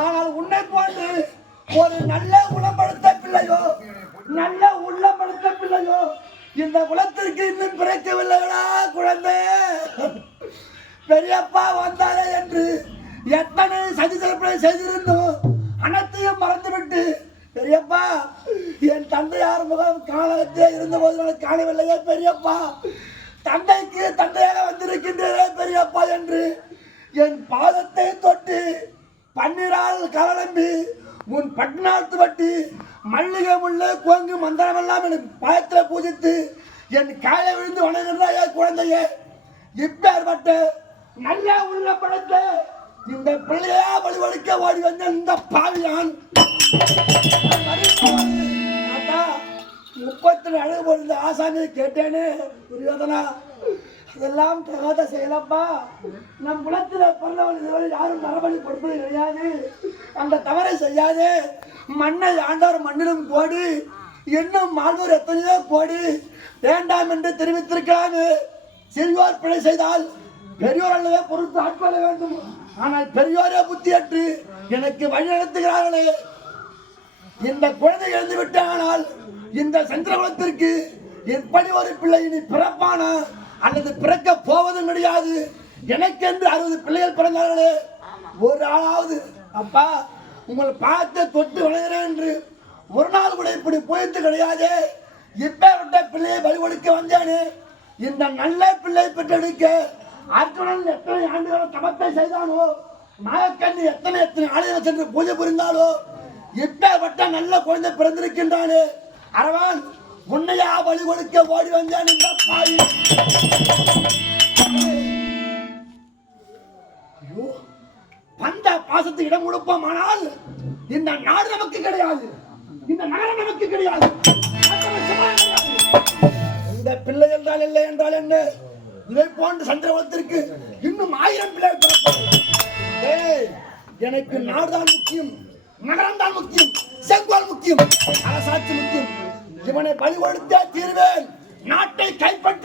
ஆனால் உன்னை போன்று ஒரு நல்ல குணப்படுத்த பிள்ளையோ நல்ல உள்ளப்படுத்த பிள்ளையோ இந்த குலத்திற்கு இன்னும் பிறக்கவில்லைகளா குழந்தை. பெரியப்பா வந்தாரே என்று எத்தனை சதி சிறப்பை செய்திருந்தோம். அனைத்தையும் மறந்துவிட்டு பெரியப்பா என் தந்தையார் முகம் காலகத்திலே இருந்தபோது நான் காணவில்லையே பெரியப்பா. தந்தைக்கு தந்தையாக வந்திருக்கின்றே பெரியப்பா என்று என் பாதத்தை தொட்டு பன்னிரால் கலம்பி உன் பட்னாத்து வட்டி மல்லிகை முல்லை குவங்கு மந்திரமெல்லாம் எனக்கு பாயத்தில் பூஜித்து என் காலை விழுந்து வணங்குறாயா குழந்தையே? இப்பேற்பட்ட நல்ல உள்ள படத்தை இந்த பிள்ளையா வழிவழிக்க ஓடி வந்த இந்த பாவியான். முப்பத்தி நாலு பொழுது ஆசாமியை கேட்டேனே புரியோதனா எல்லாம் தகாத செயலப்பா. நம் குலத்தில் பிறந்தவன் இதுவரை யாரும் நரபலி கொடுப்பது கிடையாது. அந்த தவறை செய்யாதே. மண்ணை ஆண்டவர் மண்ணிலும் கோடு இன்னும் மாழ்வோர் எத்தனையோ கோடு வேண்டாம் என்று தெரிவித்திருக்கலாமே சிறியோர் பிழை செய்தால் பெரியோர் அல்லவே பொறுத்து ஆட்கொள்ள வேண்டும். ஆனால் பெரியோரே புத்தியற்று எனக்கு வழி நடத்துகிறார்களே இந்த குழந்தை இழந்து விட்டானால் இந்த சந்திரகுலத்திற்கு எப்படி ஒரு பிள்ளை இனி பிறப்பானா? அல்லது பிறக்க போவதும் கிடையாது. எனக்கென்று அறுபது பிள்ளைகள் பிறந்தார்களே. ஒரு ஆளாவது அப்பா உங்களை பார்த்து தொட்டு வளர்கிறேன் என்று ஒரு நாள் கூட இப்படி போயிட்டு கிடையாது. இப்பேற்பட்ட பிள்ளையை பலி கொடுக்க வந்தேனே. இந்த நல்ல பிள்ளை பெற்றெடுக்க அர்ஜுனன் எத்தனை ஆண்டுகள் தபத்தை செய்தானோ நாகக்கண்ணி எத்தனை எத்தனை ஆலயம் சென்று பூஜை புரிந்தாலோ இப்பேற்பட்ட நல்ல குழந்தை பிறந்திருக்கின்றானே. அரவான் பலி கொடுக்க ஓடி வந்தேன் இந்த பாவி வந்த பந்த பாசத்துக்கு இடம் கொடுப்போமானால் இந்த நாடு நமக்கு கிடையாது. இந்த நகரம் நமக்கு கிடையாது. இந்த பிள்ளை என்றால் இல்லை என்றால் என்ன? இதை போன்ற சந்திரவளத்திற்கு இன்னும் ஆயிரம் பிள்ளைகள் பிறப்பார்கள் எனக்கு நாடுதான் முக்கியம் நகரம் தான் முக்கியம் செங்கோல் முக்கியம் அரசாட்சி முக்கியம். இவனை பலி கொடுத்தே தீர்வேன். நாட்டை கைப்பற்ற